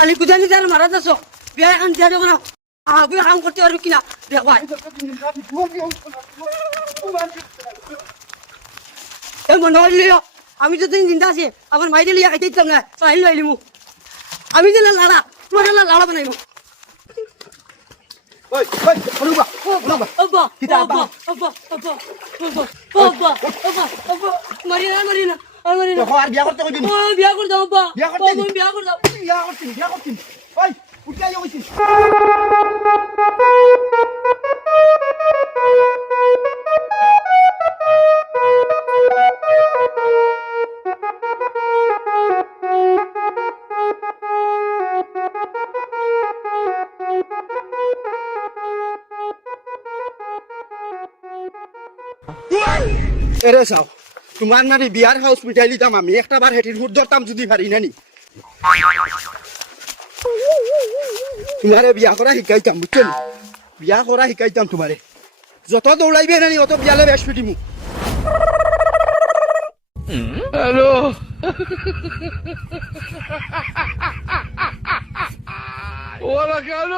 খালি কুদানি যার মারা যাচ্ছ বিয়া এখন দিয়া যাবো না আগে কাম করতে পারবি কিনা দেখ ভাই এ মনে হইল আমি তো দিন চিন্তা আছে আমার মাইরে লিয়া খাইতে ইচ্ছাম না চাইল লাইলি মু আমি দিলে লাড়া তোমার লাড়া বানাইমু ওই ওই অনুবা অনুবা আব্বা কিতা আব্বা আব্বা আব্বা আব্বা আব্বা আব্বা মারিনা মারিনা মারিনা দেখো আর বিয়া করতে কইদিন ও বিয়া করে দাও আব্বা বিয়া করতে ও বিয়া করে দাও বিয়া করতে ওই উঠে আইও কইছি এরে চাও তোমার নারী বিয়ার হসপিটালি দাম আমি একটা বার হেটির হুট ধরতাম যদি পারি নানি তোমারে বিয়া করা শিকাইতাম বুঝছেন বিয়া করা শিকাইতাম তোমারে যত দৌড়াইবে নানি অত বিয়ালে বেশ পিটিমু হ্যালো ওরা কেন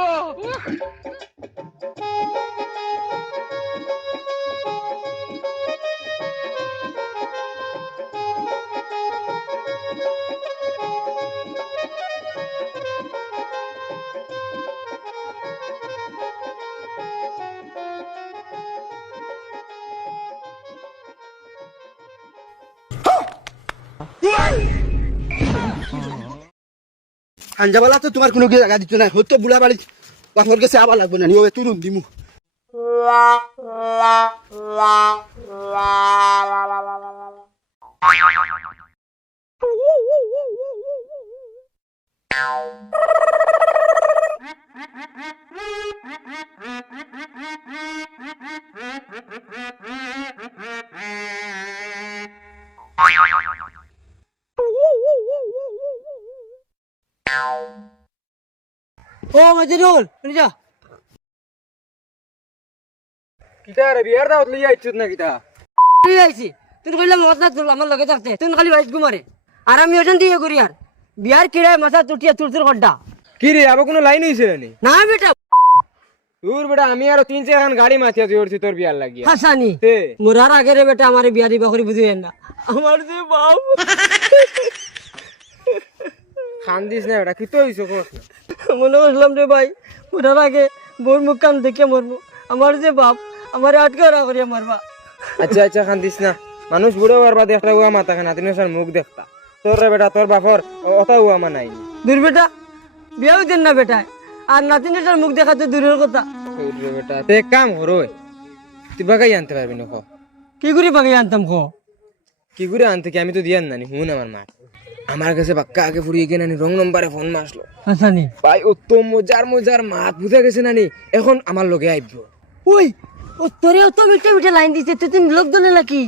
আঞ্জাবালা তো তোমার কোনো জায়গা দিত না হয়তো বুড়া বাড়ি বাপর কাছে আবার লাগবে না নিও তুরুন দিমু ও মজিদুল শুনি যা কিতা রে বিয়ার দাওয়াত লইয়া আইছত না কিতা তুই আইছি তুই কইলাম মত না তুই আমার লগে থাকতে তুই খালি বাইক ঘুমারে আর আমি ওজন দিয়ে করি আর বিয়ার কিড়ায় মাথা তুটিয়া তুলতুর খড্ডা কি রে আবার কোনো লাইন হইছে নি না বেটা তোর বেটা আমি আর 3-4 খান গাড়ি মাথিয়া জোরছি তোর বিয়ার লাগিয়া হাসানি তে মোরার আগে রে বেটা আমারে বিয়া দিবা করি বুঝিয়েন না আমার যে বাপ খান্দিস না বেটা কিতো হইছো কোস না মনে করলাম রে ভাই মোরার আগে বোর মুখ কান দেখে মরবো আমার যে বাপ আমারে আটকা করিয়া মারবা আচ্ছা আচ্ছা খান্দিস না মানুষ বুড়ো হওয়ার বাদে একটা উয়া মাথা খানা তিন মুখ দেখতা তোর রে বেটা তোর বাপর অত উয়া মা নাই দূর বেটা বিয়াও দেন না বেটা আর নাতিনটার মুখ দেখা তো দূরের কথা তোর রে বেটা তে এক কাম করো তুই বাগাই আনতে পারবি না কি করে বাগে আনতাম খো কি করে আনতে কি আমি তো দিয়ান নানি হুন আমার মা আমার কাছে বাক্কা আগে ফুরিয়ে গিয়ে নানি রং নম্বরে ফোন মাসলো হাসানি ভাই ও তো মজার মাত বুঝে গেছে নানি এখন আমার লগে আইব ওই ও তোরে অত মিটে মিটে লাইন দিছে তুই তুমি লোক দলে নাকি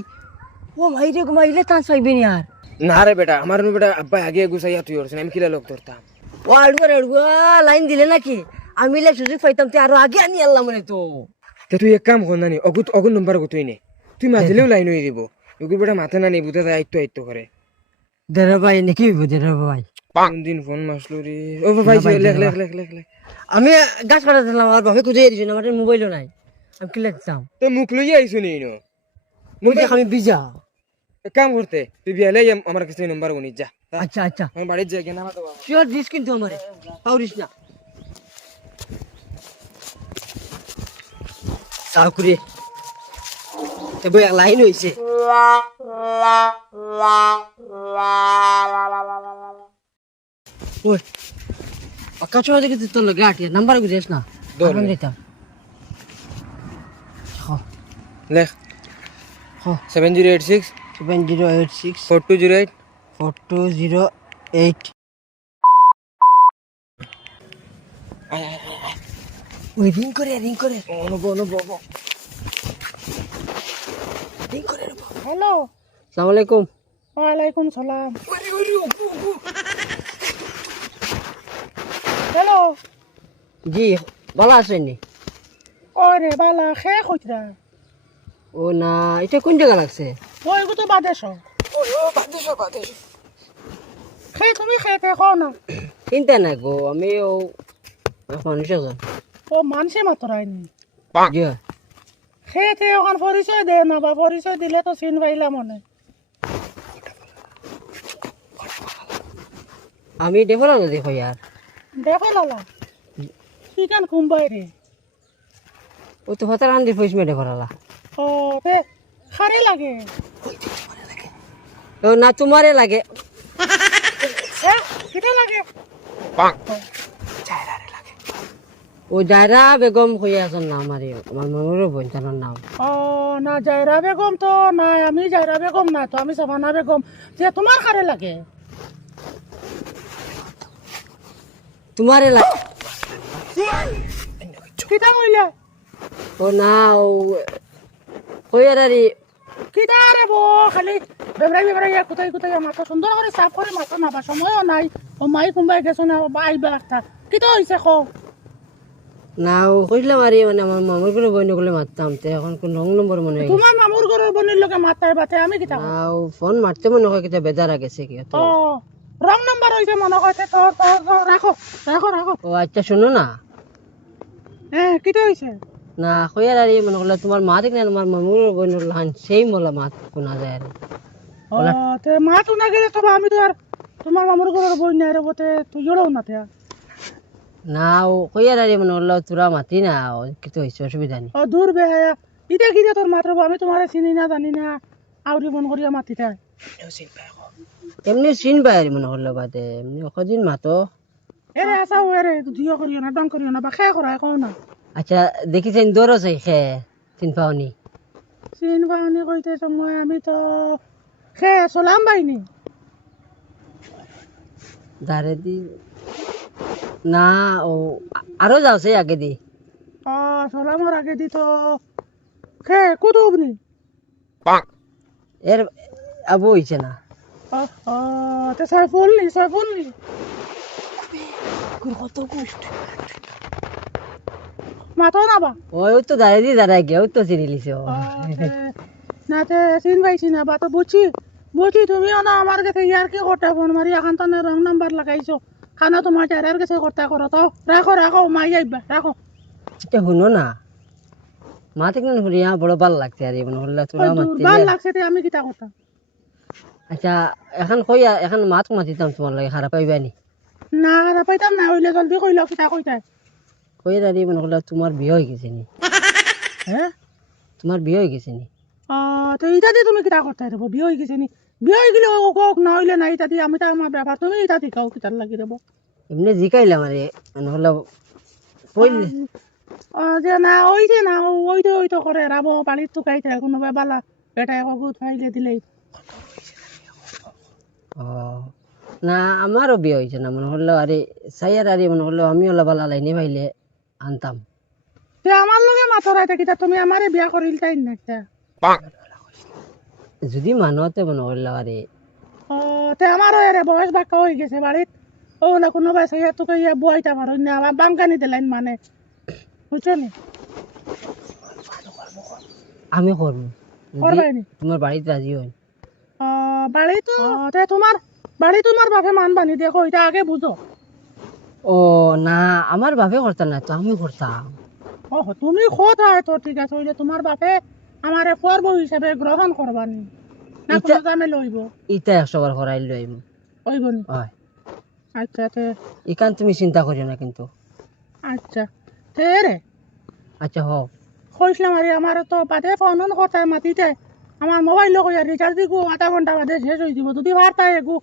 ও ভাই রে ঘুমাইলে চান্স পাইবি নি আর না রে বেটা আমার বেটা আব্বা আগে গুছাইয়া তুই ওরছেন আমি কিলা লোক ধরতাম ও আড়ুয়া লাইন দিলে নাকি আমি লে সুযোগ পাইতাম তুই আরো আগে আনি আল্লাহ মানে তো তে তুই এক কাম কর নানি অগুন নম্বর গুতুই নে তুই মাঝিলেও লাইন হয়ে দিব ওগুর বেটা মাথা নানি বুঝে যায় আইত্তো করে দেরা ভাই নাকি দেরা ভাই কোন দিন ফোন মাসলো রে ও ভাই লেখ আমি গাছ কাটা দিলাম আর ভাবে খুঁজে দিছি না আমার মোবাইলও নাই আমি কি লিখতাম তো মুখ লইয়া আইছো নি নো মুই দেখ আমি বিজা এক কাম করতে তুই বিয়ালে আমার কাছে নম্বর গুনি যা আচ্ছা আচ্ছা আমি বাড়িতে যাই কেন আমার তো শিওর দিস কিন্তু আমারে পাউরিস না চাকুরি তবে এক লাইন হইছে ওই আকাশ ওদিকে কিন্তু তোর লগে আটিয়া নাম্বার গুছিস না দৌড় আমি নে। দিতাম লেখ হ্যাঁ 7086 7086 4208 4208 ওই রিং করে রিং করে হ্যালো আসসালামু আলাইকুম ওয়ালাইকুম সালাম হ্যালো জি ভালো আছেননি ওরে বালা খে কইরা ও না এটা কোন জায়গা লাগছে ওই তো বাদেশ খে তুমি খে খো না চিন্তা নাই গো আমি ও মানুষ এজন ও মানুষে মাতরায়নি জিয়া খেয়ে ওখান পরিচয় দে না বা পরিচয় দিলে তো চিন পাইলাম মনে আমি দেখো না দেখো ইয়ার দেখো লালা কিখান কুম্বাই রে ও তো হতার আন্দি পয়স মেটে ভরালা ও তে খারে লাগে ও না তোমারে লাগে হ্যাঁ কিটা লাগে ও জায়রা বেগম হয়ে আছেন না আমার আমার মনের বঞ্চানোর নাম ও না জায়রা বেগম তো নাই আমি জায়রা বেগম না তো আমি সাবানা বেগম যে তোমার খারে লাগে তোমারে লাগে কিটা কইলে ও না ও হইয়ার আরে কিটা রে বো খালি বেবরাই কোথায় কোথায় মাথা সুন্দর করে সাফ করে মাথা নাবা সময়ও নাই ও মাই কুম্বাই গেছো না আইবা একটা কিটা হইছে খো না ও কইলাম আরে মানে আমার মামার করে বইন করলে মারতাম তো এখন কোন রং নম্বর মনে হয় তোমার মামুর ঘরের বোনের লোকে মাথায় বাতে আমি কিটা না ও ফোন মারতে মনে হয় কিটা বেজারা গেছে কি তো ও রং নাম্বার হইছে মনে কইতে তোর রাখো রাখো রাখো ও আচ্ছা শুনো না হ্যাঁ কিটা হইছে না হইয়ার আরে মনে করলে তোমার মা দেখ না আমার মামুর বইন হান সেই মোলা মাত কোনা যায় আরে ও তে মা তো না গেলে তো আমি তো আর তোমার মামুর ঘরের বোন নাই রে বতে তুই জড়াও না তে না ও হইয়ার আরে মনে করলে তোরা মাতি না ও কিছু হয়েছে অসুবিধা নেই ও দূর বে ইটা কিটা তোর মাত্র আমি তোমার চিনি না জানি না আউরি মন করিয়া মাতিতা এমনি চিন পাই আর মনে করলে বাদে এমনি কদিন মাতো এরে আসা এরে দিও করিও না ডং করিও না বা খে করা কও না আচ্ছা দেখিছেন দৌড় চাই খে চিন পাওনি চিন পাওনি কইতে সময় আমি তো খে চলাম বাইনি দারে দি না ও আরো যাও সেই আগে দি ও চলামর আগে দি তো খে কত অবনি এর আবু হইছে না ও ও তে সাইফুল নি কত কষ্ট মাতো না বা ওই তো দাঁড়িয়ে দিয়ে দাঁড়ায় গিয়ে ওই তো চিনি লিছে ও না তে চিন পাইছি না বা তো বুঝছি তুমিও না আমার কাছে ইয়ার কি করতে ফোন মারি এখন তো রং নাম্বার লাগাইছো খানা তোমার চারার কাছে করতে করো তো রাখো মাই যাইবা রাখো এটা শুনো না মা থেকে হরিয়া বড় ভাল লাগছে আর মনে হল্লা তোরা মাতি ভাল লাগছে তে আমি কিতা কথা আচ্ছা এখন কইয়া এখন মাত মাতিতাম তোমার লাগে খারাপ পাইবা নি না আর পাইতাম না হইলে জলদি কইল কিতা কইতা কইয়া আর মনে হল্লা তোমার বিয়ে হয়ে গেছে নি হ্যাঁ তোমার বিয়ে হয়ে গেছে নি তো ইটা দিয়ে তুমি কিতা করতে দেবো বিয়ে হয়ে গেছে নি বিয়ে হয়ে গেলে ও কক না হইলে না ইটা দিয়ে আমি তো আমার ব্যাপার তুমি ইটা দিকাও কিতার লাগি দেবো এমনি জিকাইলাম আরে মানে হল্লা কইলে যে না ওই তো করে রাবো পালিত তো খাইতে কোনো বালা বেটা এক গুদ ফাইলে দিলেই ও না আমারও বিয়ে হয়েছে না মনে হলো আরে সাইয়ার আরে মনে হলো আমি ওলা বালা লাইনে ভাইলে আনতাম যে আমার লগে মাথরাইতে কিতা তুমি আমারে বিয়া করিল তাই না একটা যদি মানুষতে মনে হলো আরে তে আমারও এরে বয়স বাক্কা হয়ে গেছে বাড়িত ও না কোনো বাসা ইয়া তোকে ইয়া বুয়াইতা পারো না আমার বামকানি দিলেন মানে বুঝছো নি আমি করবো করবে নি তোমার বাড়িতে রাজি হয় বাড়ি তো তে তোমার বাপে মান বানি দেখো এটা আগে বুঝো ও না আমার বাপে করতাম না তো আমি করতাম ও তুমি খোঁজা তো ঠিক আছে ওই যে তোমার বাপে আমারে পর্ব হিসাবে গ্রহণ করবানি না কোনো দামে লইব ইটা 100 বার করাই লইম ওইব নি হয় আচ্ছা তে ইকান তুমি চিন্তা করিও না কিন্তু আচ্ছা তে রে আচ্ছা হোক কইছিলাম আরে আমার তো বাদে ফোন করতে মাতিতে আমার মোবাইল কইয়া রিচার্জ দিগো আধা ঘন্টা বাদে শেষ হয়ে দিব যদি বার্তা এগু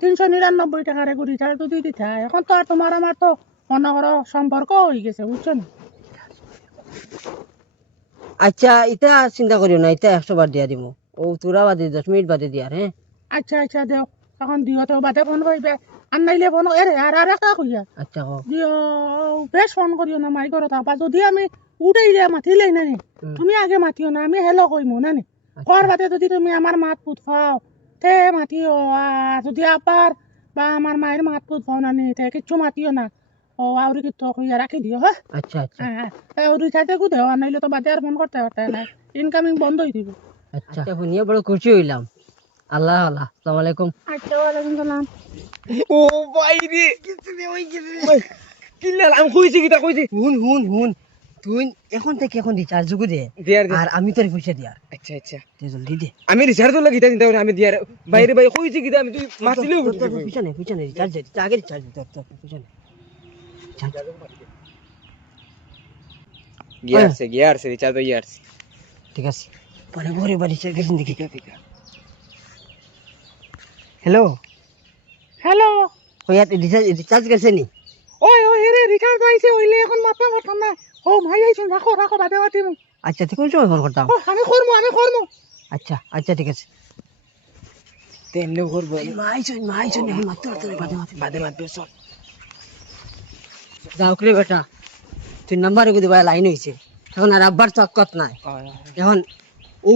399 টাকার এগু রিচার্জ তো দিয়ে দিতে এখন তো আর তোমার আমার তো মনে করো সম্পর্ক হয়ে গেছে বুঝছো না আচ্ছা এটা চিন্তা করিও না এটা 100 বার দিয়া দিমু ও তোরা বাদে 10 মিনিট বাদে দিয়া হ্যাঁ আচ্ছা দেও এখন দিও তো বাদে ফোন করিবে আর নাইলে ফোন এরে আর একটা কইয়া আচ্ছা হোক দিও বেশ ফোন করিও না মাই করো থাকবা যদি আমি উঠাই দিয়া মাতিলেই না নি তুমি আগে মাতিও না আমি হেলো কইমু না নি কর বাদে যদি তুমি আমার মাত পুত ফাও তে মাতিও আর যদি আবার বা আমার মায়ের মাত পুত ফাও না নি তে কিচ্ছু মাতিও না ও আউরি কিচ্ছু কইয়া রাখি দিও হ্যাঁ আচ্ছা আচ্ছা রিচার্জে কু দেও আর নাইলে তো বাদে আর ফোন করতে পারতে না ইনকামিং বন্ধ হয়ে দিব আচ্ছা শুনিয়ে বড় খুশি হইলাম আল্লাহ আল্লাহ আসসালামু আলাইকুম আচ্ছা ওয়ালাইকুম সালাম ও ভাই রে কিল্লা আমি কইছি কিটা কইছি হুন হুন হুন তুই এখন থেকে এখন রিচার্জ যোগ দে দিয়ার আর আমি তোর পয়সা দিয়ার আচ্ছা আচ্ছা তুই জলদি দে আমি রিচার্জ লাগি তা চিন্তা করি আমি দিয়ার বাইরে ভাই কইছি কিটা আমি তুই মাতিলেও পিছনে পিছনে রিচার্জ দে আগে রিচার্জ দে তোর পিছনে গিয়ারছে রিচার্জ গিয়ারছে ঠিক আছে পরে পরে বাড়ি চলে গেছেন দেখি হ্যালো হ্যালো ওয়া রিচার্জ গেছে নি ওই ওই রে রিচার্জ আইছে ওইলে এখন মাথা মারতাম না ও ভাই আইছে রাখো রাখো বাদে মাতিম আচ্ছা তুই কোন সময় ফোন করতাম ও আমি করবো আচ্ছা আচ্ছা ঠিক আছে তেমনি করবো মাইছো এখন মাত্র বাদে মাতবে চল যাও রে বেটা তুই নাম্বার এগো দিবা লাইন হইছে এখন আর আব্বার চক্কত নাই এখন ও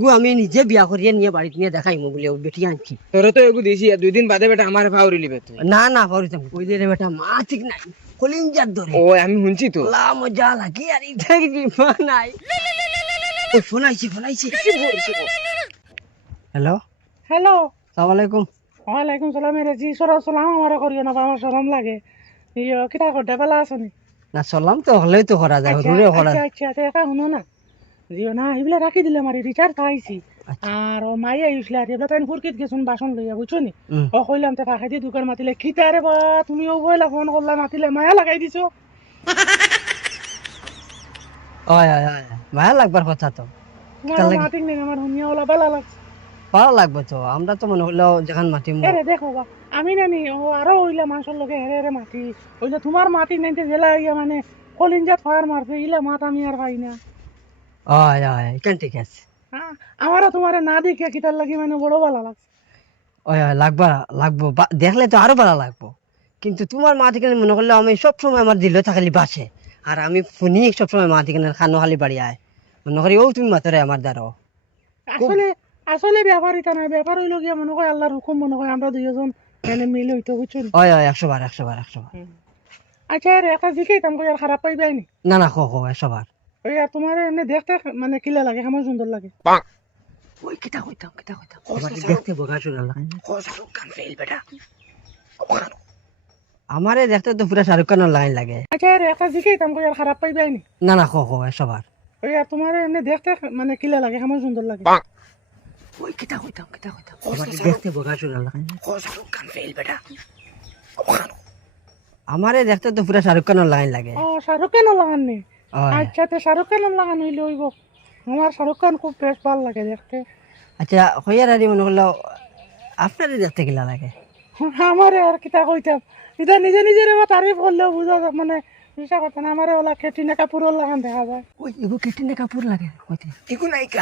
গো আমি নিজে বিয়া করিয়ে নিয়ে বাড়িতে নিয়ে দেখাইমু বলে ও বেটি আনছি তোরে তো এগু দিছি 2 দিন বাদে বেটা আমার ফাউরি লিবে তুই না না পারিতাম কই দে রে বেটা মা ঠিক নাই কলিঞ্জার ধরে ও আমি শুনছি তো লা মজা লাগে আর ইটা কি মা নাই ও ফোন আইছে হ্যালো হ্যালো আসসালামু আলাইকুম ওয়ালাইকুম সালাম রে জি সালাম আমার করিও না আমার শরম লাগে ইয়ো কিটা করতে পালা আসনি না চললাম তো হলেই তো করা যায় রুরে করা আচ্ছা আচ্ছা এটা শুনো না জিও না এগুলা রাখি দিলে মারি রিচার্জ খাইছি আর ও মাই আইসলে আর এবার তাই ফুরকিত গেছুন বাসন লইয়া বুঝছো নি ও কইলাম তে ফাঁকাই দিয়ে দোকান মাতিলে খিতা রে বা তুমিও বইলা ফোন করলা মাতিলে মায়া লাগাই দিছো ওই মায়া লাগবার কথা তো তোমার মাতিক নেই আমার হুনিয়া ওলা বালা লাগছে ভালো লাগবে তো আমরা তো মনে হলো যেখান মাটিম এরে দেখো বা আমি নানি ও আরো ওইলা মানুষের লগে হেরে মাটি ওইলা তোমার মাটি নাইতে জেলা ইয়া মানে কলিঞ্জাত ফায়ার মারছে ইলা মাত আমি আর পাই না কেন ঠিক আছে আমারও তোমারে না দেখে কিতার লাগি মানে বড় ভালো লাগছে লাগবো দেখলে তো আরো ভালো লাগবো কিন্তু তোমার মা থেকে মনে করলে আমি সবসময় আমার দিল থাকলে বাসে আর আমি ফোনই সবসময় মা থেকে খানো খালি বাড়ি আয় মনে করি ও তুমি মাতরে আমার দ্বারা আসলে আসলে ব্যাপার এটা নয় ব্যাপার হইলো গিয়া মনে হয় আল্লাহর হুকুম মনে হয় আমরা দুইজন মানে মিল হইতো বুঝছো 100 বার আচ্ছা রে একটা জিকাইতাম কই আর খারাপ পাইবাই নি না 100 বার ওই আর তোমার এমনি দেখতে মানে কিলা লাগে আমার সুন্দর লাগে ওই কিটা কইতাম আমার দেখতে বোকা শুরু লাগে আমারে দেখতে তো পুরা শাহরুখ খানের লাইন লাগে আচ্ছা রে একটা জিকাইতাম কই আর খারাপ পাইবাই নি না 100 বার ওই আর তোমার এমনি দেখতে মানে কিলা লাগে আমার সুন্দর লাগে ওই কিটা কইতাম আমার দেখতে বোকা শুরু লাগে আমারে দেখতে তো পুরা শাহরুখ খানের লাইন লাগে ও শাহরুখ খান লাগান নি আচ্ছা তো শাহরুখ খান লাগান হইলে হইব আমার শাহরুখ খান খুব বেশ ভালো লাগে দেখতে আচ্ছা হইয়ার আরে মনে হলো আপনারই দেখতে কিলা লাগে আমার আর কিতা কইতাম এটা নিজে নিজের তারিফ করলেও বুঝা যায় মানে বুঝা কথা না আমার ওলা কেটিনা কাপুর লাগান দেখা যায় ওই এগো কেটিনে কাপড় লাগে কইতে এগু নাইকা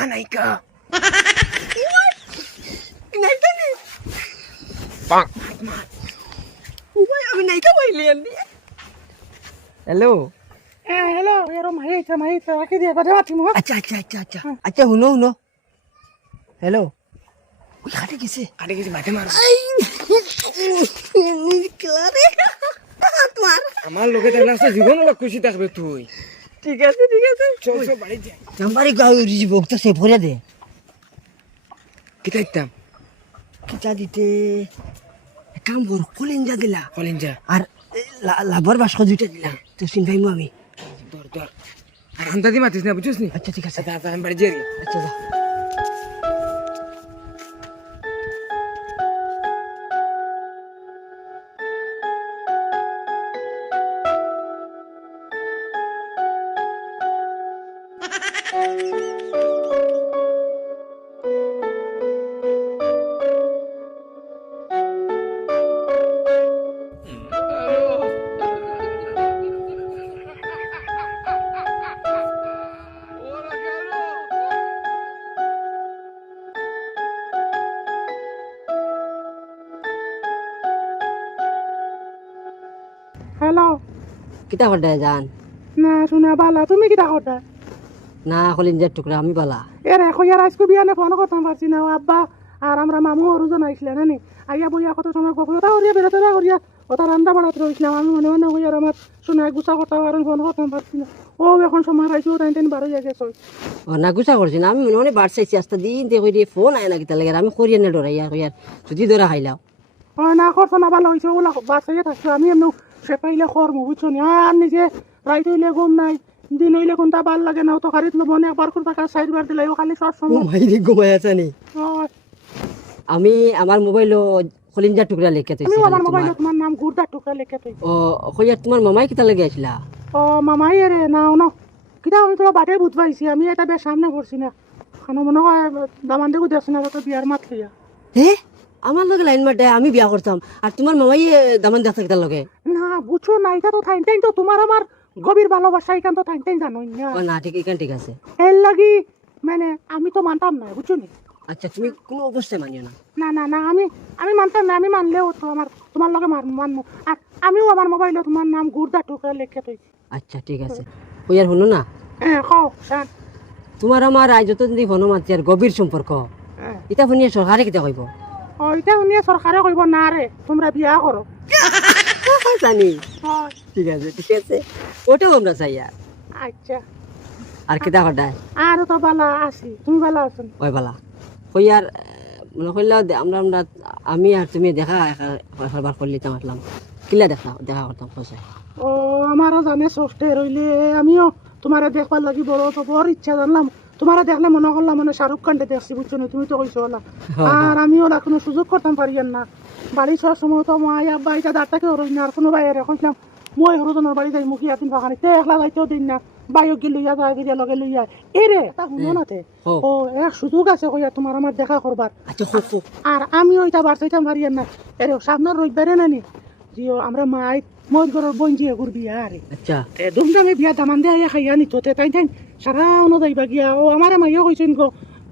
আমি নাইকা পাইলি আমি হ্যালো হ্যাঁ হ্যালো এরম মাইতা রাখি দিয়ে বাদে মাতিম আচ্ছা শুনো হ্যালো ওই খাটে গেছে বাদে মার তোমার আমার লোকে তাহলে আসতে জীবন ওলা খুশি থাকবে তুই ঠিক আছে চল বাড়ি যাই জাম্বারি গাও রিজি বক্তা সে ভরে দে কিতা দিতাম কিটা দিতে কাম কর কলিঞ্জা দিলা কলিঞ্জা আর লাভর বাস্ক দুইটা দিলা তো চিন্তাইমু আমি দর আর আন্তা দি মাতিস না বুঝছিস নি আচ্ছা ঠিক আছে আমি বাড়ি যাই আচ্ছা যা হ্যালো কিটা করতে জান না শুনা বালা তুমি কিতা করতে না কলিঞ্জার টুকরা আমি বালা এর এখন ইয়ার আজকে বিয়ানে ফোন করতাম পারছি না ও আব্বা আর আমরা মামু অরুজন আইসলে নানি আইয়া বইয়া কত সময় গফলতা করিয়া বেরোতে না করিয়া ওটা রান্না বাড়াতে রয়েছিলাম আমি মনে মনে করি আর আমার শোনায় গুছা করতাম আর ফোন করতাম পারছি না ও এখন সময় পাইছি ও টাইম বারো জায়গায় গেছে ও না গুছা করছি না আমি মনে মনে বাড় চাইছি আস্তে দিন দেখি দিয়ে ফোন আয় না কিতা লাগে আর আমি করিয়ে না ডরাইয়া কইয়ার যদি ধরা খাইলাও না করতো না ভালো হয়েছে ওগুলো বাসাইয়ে থাকছে আমি এমনি সে পাইলে খরমো বুঝছো নি আর নিজে রাইত হইলে ঘুম নাই দিন হইলে কোনটা ভাল লাগে না তো খারিত মনে একবার করে টাকা সাইড বার দিলে ও খালি সব ও সময় মাইরি ঘুমাই আছে নি হয়। আমি আমার মোবাইলও কলিঞ্জা টুকরা লেখা তুমি তুইছি আমার মোবাইলে তোমার নাম গুড়দা টুকরা লেখে তুই ও কইয়ার তোমার মামাই কিতা লাগে আসলা ও মামাই রে নাও না কিতা আমি তোরা বাটে বুঝ পাইছি আমি এটা বেশ সামনে পড়ছি না খানো মনে হয় দামান দেখো দেখছি না তো বিয়ার মাত লইয়া হে আমার লগে লাইন মারতে আমি বিয়া করতাম আর তোমার মামাই দামান দেখতে কিতা লগে না বুঝছো না এটা তো থাইন টাইন তো তোমার আমার গভীর ভালোবাসা এখান তো থাইন টাইন জানোই না ও না ঠিক এখান ঠিক আছে এর লাগি মানে আমি তো মানতাম না বুঝছো নি আচ্ছা তুমি কোনো অবস্থায় মানিও না না না না আমি মানতাম না আমি মানলেও তো আমার তোমার লগে মানবো আর আমিও আমার মোবাইলে তোমার নাম গুড়দা টুকরা লেখে তুই আচ্ছা ঠিক আছে কইয়ার শুনো না হ্যাঁ খাও শান তোমার আমার আজ যতদিন ফোন মাতি আর গভীর সম্পর্ক হ্যাঁ এটা শুনিয়ে সরকারে কিতা কইব ও এটা শুনিয়ে সরকারে কইব না রে তোমরা বিয়া করো জানি হয় ঠিক আছে ওটাও আমরা চাই আর আচ্ছা আর কিতা কটায় আর তো বালা আছি তুমি বালা আছো ওই বালা কইয়ার মনে করলেও আমরা আমি আর তুমি দেখা একবার করলি তো আসলাম কিলা দেখা করতাম পয়সা ও আমারও জানে ষষ্ঠে রইলে আমিও তোমারে দেখবার লাগি বড় ইচ্ছা জানলাম তোমারে দেখলে মনে করলাম মানে শাহরুখ খানটা দেখছি বুঝছো না তুমি তো কইছো ওলা আর আমিও ওলা কোনো সুযোগ করতাম পারি না বাড়ি সব সময় তো মা আব্বা এটা দাঁড়টাকে ওরই না আর কোনো বাইরে এখনছিলাম মই হরুজনের বাড়ি যাই মুখি আতিন ফাঁকানি তে একলা যাইতেও দিন না বাইক গিয়ে লইয়া যায় গিয়ে লগে লইয়া এরে তা শুনো না তে ও এক সুযোগ আছে কইয়া তোমার আমার দেখা করবার আচ্ছা খুব আর আমিও এটা বার চাইতাম পারি না এরে সামনের রবিবারে নানি জিও আমরা মাই মই ঘরের বোন জিয়ে ঘুরবি আরে আচ্ছা ধুমধামে বিয়া দামান দিয়ে আইয়া খাইয়া নিত তে তাই তাই সারা অনু যাইবা গিয়া ও আমার মাইও কইছেন গো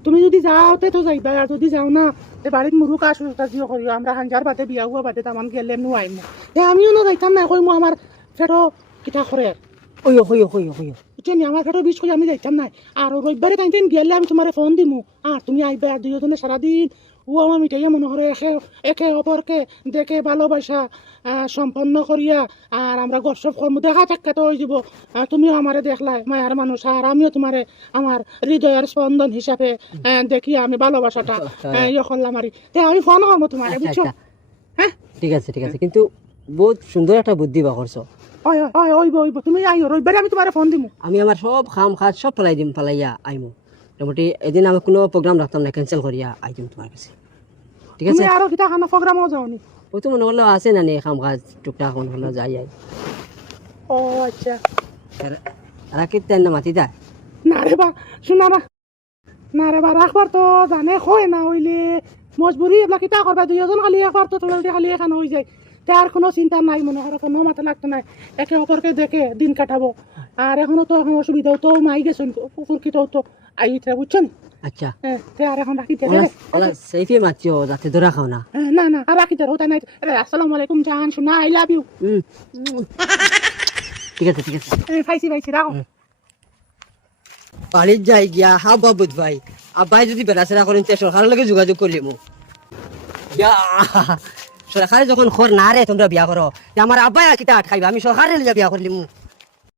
তুমি যদি যাও তে তো যাইবা আর যদি যাও না তে বাড়িত মুরু কাজ জিও করিও আমরা হাঞ্জার বাদে বিয়া হুয়া বাদে দামান গেলে এমনি আইম তে আমিও না যাইতাম না কইমু আমার ফেরো কিতা করে ওইও বুঝছেন আমার ফেরো বিশ কই আমি যাইতাম না আর রবিবারে তাই তাই গেলে আমি তোমার ফোন দিমু আর তুমি আইবা আর দুইজনে সারাদিন ও আমার মিটাইয়া মনে করে একে অপরকে দেখে ভালোবাসা সম্পন্ন করিয়া আর আমরা গসব কর্ম দেখা সাক্ষাৎ হয়ে যাব তুমিও আমারে দেখলাই মায়ার মানুষ আর আমিও তোমারে আমার হৃদয়ের স্পন্দন হিসাবে দেখি আমি ভালোবাসাটা ইয়ে করলাম আর তে আমি ফোন করবো তোমারে বুঝছো হ্যাঁ ঠিক আছে কিন্তু বহুত সুন্দর একটা বুদ্ধি বা করছো ওইব তুমি আইও রবিবারে আমি তোমারে ফোন দিমু আমি আমার সব খাম খাজ সব ফেলাইয়া আইমু মোটামুটি এদিন আমি কোনো প্রোগ্রাম রাখতাম না ক্যান্সেল করিয়া আইম তোমার কাছে ঠিক আছে তুমি আরো কিতা খানা প্রোগ্রামও যাওনি ওই তো মনে করলো আছে না নে খাম খাজ টুকটাক মনে করলো যাই ও আচ্ছা রাখি তেন না মাতি দা না রে বা শোনা না রে বা রাখবার তো জানে হয় না হইলে মজবুরি এগুলা কিতা করবা দুইজন খালি একবার তো তোলা খালি এখানে হয়ে যায় তার কোনো চিন্তা নাই মনে করো কোনো মাথা লাগতো নাই একে অপরকে দেখে দিন কাটাবো আর এখনো তো এখন অসুবিধাও তো মাই গেছেন কুকুরকিটাও তো আইতে বুঝছেন আচ্ছা তে আর এখন রাখিতে ওলা সেইফে মাতিও যাতে ধরা খাও না না আর রাখিতে ওটা নাই আসসালামু আলাইকুম জান শোনা আই লাভ ইউ ঠিক আছে ফাইছি রাখো বাড়ির যাই গিয়া হা বাবুদ ভাই আব্বাই যদি বেড়াচেরা করেন সরকারের লগে যোগাযোগ করলিমু সরকারে যখন খর না রে তোমরা বিয়া করো আমার আব্বাই কিতা আটকাইবা আমি সরকারের বিয়া করলিমু